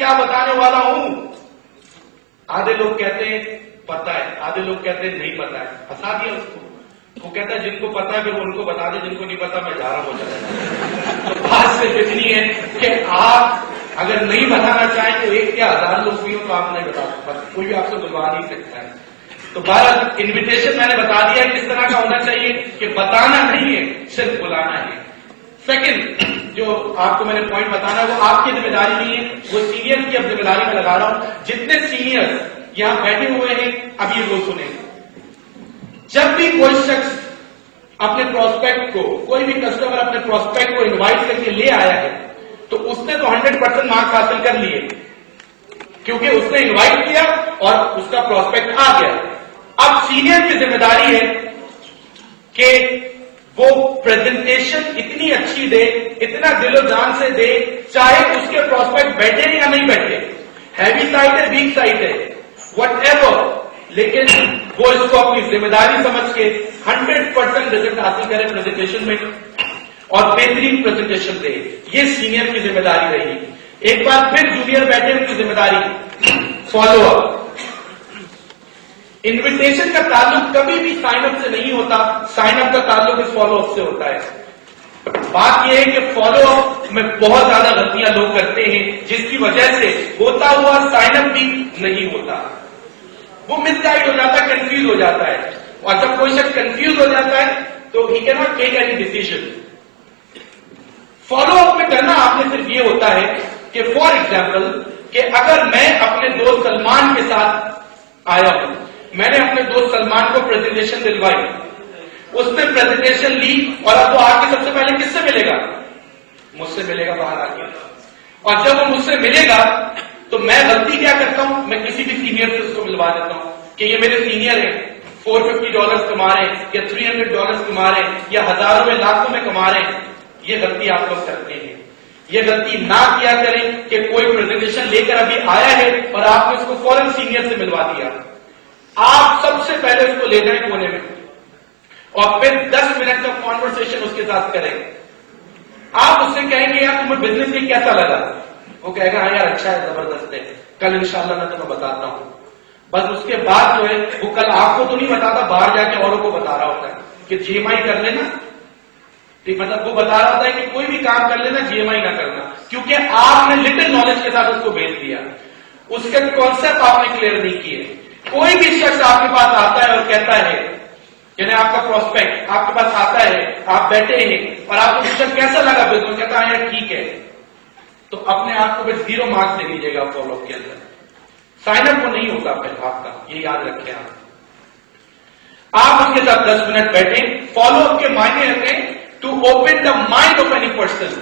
کیا بتانے والا ہوں. آدھے لوگ کہتے ہیں پتا ہے, آدھے لوگ کہتے ہیں نہیں پتا ہے. ہنسا دیا اس کو. وہ کہتا ہے جن کو پتا ہے پھر ان کو بتا دے, جن کو نہیں پتا میں جا رہا ہوں چلا. تو بات صرف اتنی ہے کہ آپ اگر نہیں بتانا چاہیں تو 1 یا 1000 لوگ بھی ہو تو آپ نہیں بتا سکتے, کوئی بھی آپ سے بلوا نہیں سکتا ہے. تو بہرحال انویٹیشن میں نے بتا دیا کس طرح کا ہونا چاہیے کہ بتانا نہیں ہے, صرف بلانا ہے. سیکنڈ جو آپ کو میں نے پوائنٹ بتانا ہے وہ آپ کی ذمہ داری نہیں ہے, وہ سینئر کی اب ذمہ داری میں لگا رہا ہوں. جتنے سینئر یہاں بیٹھے ہوئے ہیں اب یہ وہ سنیں, جب بھی کوئی شخص اپنے پروسپیکٹ کو, کوئی بھی کسٹمر اپنے پروسپیکٹ کو انوائٹ کر کے لے آیا ہے تو اس نے تو 100% مارکس حاصل کر لیے کیونکہ اس نے انوائٹ کیا اور اس کا پروسپیکٹ آ گیا. اب سینئر کی ذمہ داری ہے کہ وہ پریزنٹیشن اتنی اچھی دے, اتنا دل و جان سے دے, چاہے اس کے پروسپیکٹ بیٹھے یا نہیں بیٹھے, ہیوی سائٹ ہے ویک سائٹ ہے وٹ ایور, لیکن وہ اس کو اپنی ذمہ داری سمجھ کے 100% رزلٹ حاصل کرے پریزنٹیشن میں اور بہترین پریزنٹیشن دے. یہ سینئر کی ذمہ داری رہی. ایک بار پھر جونیئر بیٹھے ان کی ذمہ داری فالو اپ. انویٹیشن کا تعلق کبھی بھی سائن اپ سے نہیں ہوتا, سائن اپ کا تعلق اس فالو اپ سے ہوتا ہے. بات یہ ہے کہ فالو اپ میں بہت زیادہ غلطیاں لوگ کرتے ہیں جس کی وجہ سے ہوتا ہوا سائن اپ بھی نہیں ہوتا. وہ مس گائیڈ ہو جاتا ہے, کنفیوز ہو جاتا ہے, اور جب کوئی شخص کنفیوز ہو جاتا ہے تو he can not take any decision. Follow up میں کرنا آپ نے صرف یہ ہوتا ہے کہ فار ایگزامپل کہ اگر میں اپنے دوست سلمان کے ساتھ آیا ہوں, میں نے اپنے دوست سلمان کو پریزنٹیشن دلوائی, اس نے پریزنٹیشن لی اور اب وہ آ کے سب سے پہلے کس سے ملے گا؟ مجھ سے ملے گا باہر آ کے. اور جب وہ مجھ سے ملے گا تو میں غلطی کیا کرتا ہوں, میں کسی بھی سینئر سے اس کو ملوا دیتا ہوں کہ یہ میرے سینئر ہیں, $450 کما رہے ہیں یا $300 کما رہے ہیں یا ہزاروں میں لاکھوں میں کما رہے ہیں. یہ غلطی آپ لوگ کرتے ہیں. یہ غلطی نہ کیا کریں کہ کوئی پریزنٹیشن لے کر ابھی آیا ہے اور آپ نے اس کو فوراً سینئر سے ملوا دیا. آپ سب سے پہلے اس کو لے جائیں کونے میں اور پھر 10 منٹ کا کانورسیشن اس کے ساتھ کریں. آپ اس سے کہیں گے یار تمہیں بزنس یہ کیسا لگا؟ وہ کہے گا ہاں یار اچھا ہے, زبردست ہے, کل انشاءاللہ میں تمہیں بتاتا ہوں. بس اس کے بعد جو ہے وہ کل آپ کو تو نہیں بتاتا, باہر جا کے اوروں کو بتا رہا ہوتا ہے کہ جی ایم آئی کر لینا. مطلب وہ بتا رہا ہوتا ہے کہ کوئی بھی کام کر لینا, جی ایم آئی نہ کرنا, کیونکہ آپ نے لٹل نالج کے ساتھ اس کو بھیج دیا, اس کے کانسیپٹ آپ نے کلیئر نہیں کیے. کوئی بھی شخص آپ کے پاس آتا ہے اور کہتا ہے, یعنی آپ کا پروسپیکٹ آپ کے پاس آتا ہے, آپ بیٹھے ہیں اور آپ کو پوچھا کیسا لگا بزنس, کہتا ہے یار ٹھیک ہے, تو اپنے آپ کو پھر 0 مارکس دے دیجیے گا فالو اپ کے اندر. سائن اپ کو نہیں ہوتا پھر آپ کا, یہ یاد رکھیں. آپ اس کے ساتھ 10 منٹ بیٹھیں. فالو اپ کے معنی ہوتے ہیں to open the mind of any person.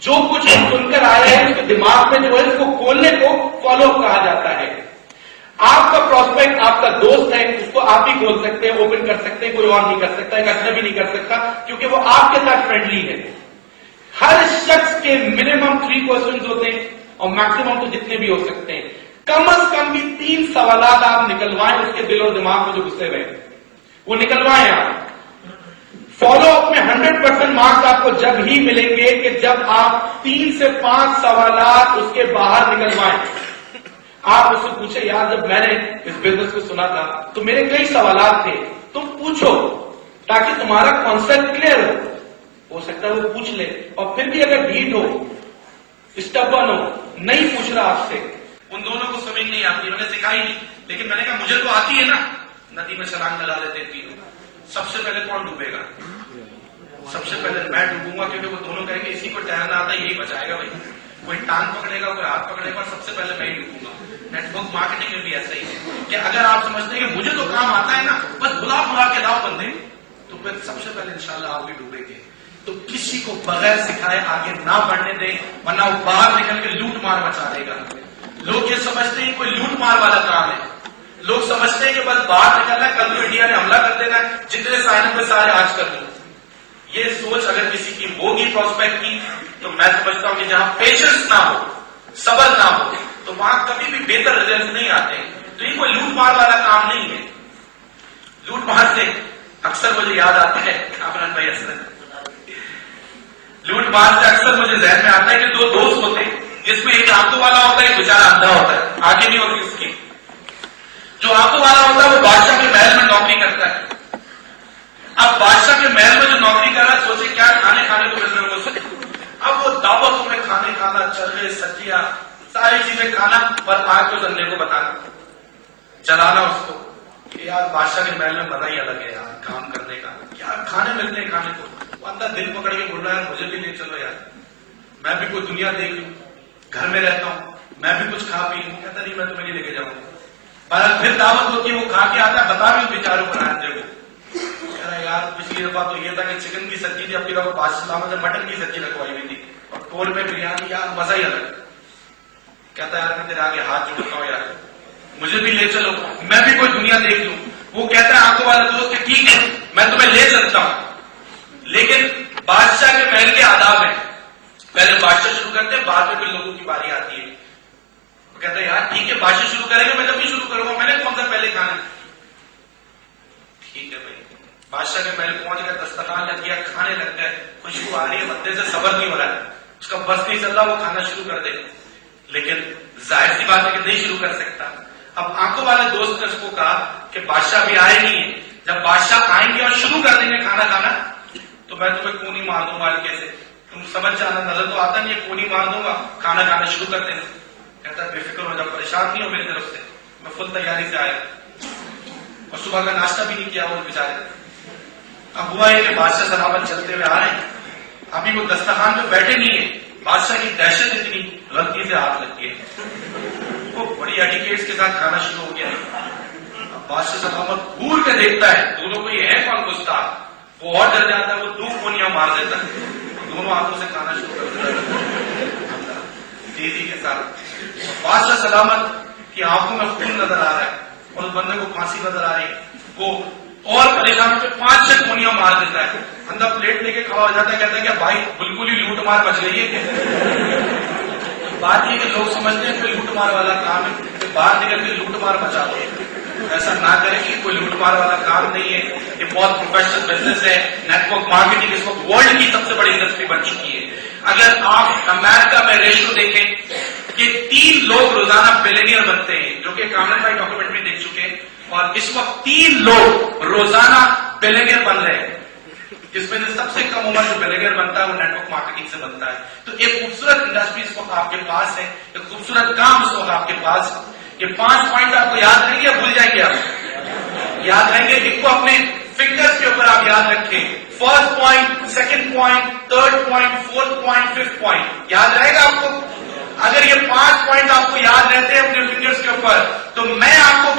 جو کچھ سن کر آیا ہے اس کے دماغ میں جو ہے اس کو کھولنے کو فالو اپ کہا جاتا ہے. آپ کا پروسپیکٹ آپ کا دوست ہے, اس کو آپ ہی کھول سکتے ہیں, اوپن کر سکتے ہیں, کوئی اور نہیں کر سکتا, ایک اجنبی نہیں کر سکتا, کیونکہ وہ آپ کے ساتھ فرینڈلی ہے. ہر شخص کے منیمم 3 کوسچنز ہوتے ہیں اور میکسیمم تو جتنے بھی ہو سکتے ہیں. کم از کم بھی 3 سوالات آپ نکلوائیں اس کے دل اور دماغ میں جو گھسے ہوئے وہ نکلوائیں آپ. فالو اپ میں 100% مارکس آپ کو جب ہی ملیں گے کہ جب آپ 3 سے 5 سوالات اس کے باہر نکلوائیں. آپ اس سے پوچھیں یار جب میں نے اس بزنس کو سنا تھا تو میرے کئی سوالات تھے, تم پوچھو تاکہ تمہارا کانسیپٹ کلیئر ہو. ہو سکتا ہے وہ پوچھ لے, اور پھر بھی اگر ڈھیٹ ہو, اسٹبن ہو, نہیں پوچھ رہا آپ سے, ان دونوں کو سمجھ نہیں آتی, میں نے سکھائی نہیں, لیکن میں نے کہا مجھے تو آتی ہے نا, ندی میں چھلانگ لگا دیتے تینوں. سب سے پہلے کون ڈوبے گا؟ سب سے پہلے میں ڈوبوں گا, کیونکہ وہ دونوں کہیں گے اسی کو تیرنا آتا ہے یہی بچائے گا. بھائی کوئی ٹانگ پکڑے گا, کوئی ہاتھ پکڑے گا, سب سے پہلے میں ہی ڈوبوں گا. نیٹ ورک مارکیٹنگ میں بھی ایسا ہی ہے کہ اگر آپ سمجھتے ہیں کہ مجھے تو کام آتا ہے نا, بس بلا کے لاؤ بندے, تو پھر سب سے پہلے انشاءاللہ آپ بھی ڈوبیں گے. تو کسی کو بغیر سکھائے آگے نہ بڑھنے دیں, ورنہ وہ باہر نکل کے لوٹ مار مچا دے گا. لوگ یہ سمجھتے ہیں کوئی لوٹ مار والا کام ہے, لوگ سمجھتے ہیں کہ بس باہر نکلنا ہے, کل تو انڈیا نے حملہ کر دینا ہے, جتنے سائن اپ سارے آج کر دوں. یہ سوچ اگر کسی کی ہوگی پروسپیکٹ کی, تو میں سمجھتا ہوں کہ جہاں پیشنس نہ ہو, صبر نہ ہو, تو وہاں کبھی بھی بہتر ریزلٹ نہیں آتے. تو یہ کوئی لوٹ مار والا کام نہیں ہے. لوٹ مار سے اکثر مجھے یاد آتا ہے, آفران بھائی لوٹ مار سے اکثر مجھے ذہن میں آتا ہے کہ 2 دوست ہوتے ہیں, جس میں ایک آنکھوں والا ہوتا ہے, اندھا ہوتا ہے، آگے نہیں ہوتی اس کی. جو آنکھوں والا ہوتا ہے وہ بادشاہ کے محل میں نوکری کرتا ہے. اب بادشاہ کے محل میں جو نوکری کر رہا ہے سوچے کیا کھانے کو مل رہے ہیں. اب وہ دعوتوں میں کھانے کھانا، چلے سبزیاں ساری چیزیں کھانا، اور آگ کو اندھے کو بتانا، جلانا اس کو کہ یار بادشاہ کے محل میں مزہ ہی الگ ہے یار کام کرنے کا، یار کھانے ملتے ہیں کھانے کو. وہ اندر دل پکڑ کے بول رہا ہے مجھے بھی لے چلو یار، میں بھی کوئی دنیا دیکھ لوں، گھر میں رہتا ہوں، میں بھی کچھ کھا پی لوں. کہتا نہیں میں تمہیں نہیں لے کے جاؤں گا. پر پھر دعوت ہوتی ہے، وہ کھا کے آتا ہے، بتا بھی بیچاروں پر آتے کو یار پچھلی دفعہ تو یہ تھا کہ چکن کی سبزی تھی، اپنی دفعہ بادشاہ نے مٹن کی سبزی رکھوائی ہوئی تھی اور ٹول میں بریانی، یار مزہ ہی الگ. کہتا ہے یار میں تیرے آگے ہاتھ جوڑتا ہوں یار مجھے بھی لے چلو، میں بھی کوئی دنیا دیکھ لوں. وہ کہتا ہے آنکھوں والا دوست کہ ٹھیک ہے میں تمہیں لے سکتا ہوں، لیکن بادشاہ کے محل کے آداب ہیں، پہلے بادشاہ شروع کرتے ہیں، بعد میں پھر لوگوں کی باری آتی ہے. وہ کہتا ہے یار ٹھیک ہے بادشاہ شروع کریں گے، میں جب بھی شروع کروں گا، میں نے کون سا پہلے کھانا. ٹھیک ہے بھائی. بادشاہ کے محل پہنچ گئے، دسترخوان لگ گیا، کھانے لگ گئے، خوشبو آ رہی ہے، بندے سے صبر نہیں ہو رہا ہے، اس کا بس نہیں چل رہا، وہ کھانا شروع کر دے. لیکن ظاہر سی بات ہے کہ نہیں شروع کر سکتا. اب آنکھوں والے دوست نے اس کو کہا کہ بادشاہ بھی آئے نہیں ہے، جب بادشاہ آئیں گے اور شروع کر دیں گے کھانا کھانا تو میں تمہیں کونی مار دوں گا. کیسے تم سمجھ جانا، نظر تو آتا نہیں ہے، کونی مار دوں گا، کھانا کھانا شروع کر دیں گے. کہتا ہے بے فکر ہو جاؤ، پریشان نہیں ہو میری طرف سے، میں فل تیاری سے آیا اور صبح کا ناشتہ بھی نہیں کیا وہ بیچارے. اب ہوا ہے کہ بادشاہ سلامت چلتے ہوئے آ رہے ہیں، ابھی وہ دسترخوان پہ بیٹھے نہیں ہیں، بادشاہ کی دہشت اتنی غلطی سے ہاتھ لگتی ہے، وہ بڑی ایٹیکیٹس کے ساتھ کھانا شروع ہو گیا. اب بادشاہ سلامت گور کے دیکھتا ہے دونوں کو یہ ہے کون گستاخ، وہ اور ڈر جاتا ہے، وہ دو کونیاں مار دیتا ہے، دونوں ہاتھوں سے کھانا شروع کر دیتا ہے تیزی کے ساتھ. بادشاہ سلامت کی آنکھوں میں خون نظر آ رہا ہے اور اس بندے کو پھانسی نظر آ رہی ہے، وہ اور پریشان پہ 5-6 کونیاں مار دیتا ہے، اندر پلیٹ لے کے کھڑا ہو جاتا ہے. کہتا ہے کہ بھائی بالکل ہی لوٹ مار مچ گئی ہے. بات یہ کہ لوگ سمجھتے ہیں کوئی لوٹ مار والا کام ہے کہ باہر نکل کے لوٹ مار مچا دو، ایسا نہ کریں کہ کوئی لوٹ مار والا کام نہیں ہے، یہ بہت پروفیشنل بزنس ہے. نیٹ ورک مارکیٹنگ اس وقت ورلڈ کی سب سے بڑی انڈسٹری بن چکی ہے. اگر آپ امریکہ میں ریشو دیکھیں کہ 3 لوگ روزانہ بلینئر بنتے ہیں، جو کہ کامن بھائی ڈاکومنٹری دیکھ چکے ہیں، اور اس وقت 3 لوگ روزانہ بلینئر بن رہے ہیں، جس میں سے سب سے کم عمر جو بلینئر بنتا ہے وہ نیٹ ورک مارکیٹنگ سے بنتا ہے. تو ایک خوبصورت انڈسٹری اس وقت آپ کے پاس ہے، ایک خوبصورت کام اس وقت آپ کے پاس. یہ 5 پوائنٹ آپ کو یاد رہیں گے یا بھول جائیں گے؟ آپ یاد رہیں گے، ان کو اپنے فنگرز کے اوپر آپ یاد رکھیں. First point, second point, third point, fourth point, fifth point یاد رہے گا آپ کو. اگر یہ 5 پوائنٹ آپ کو یاد رہتے ہیں اپنے فنگرز کے اوپر تو میں آپ کو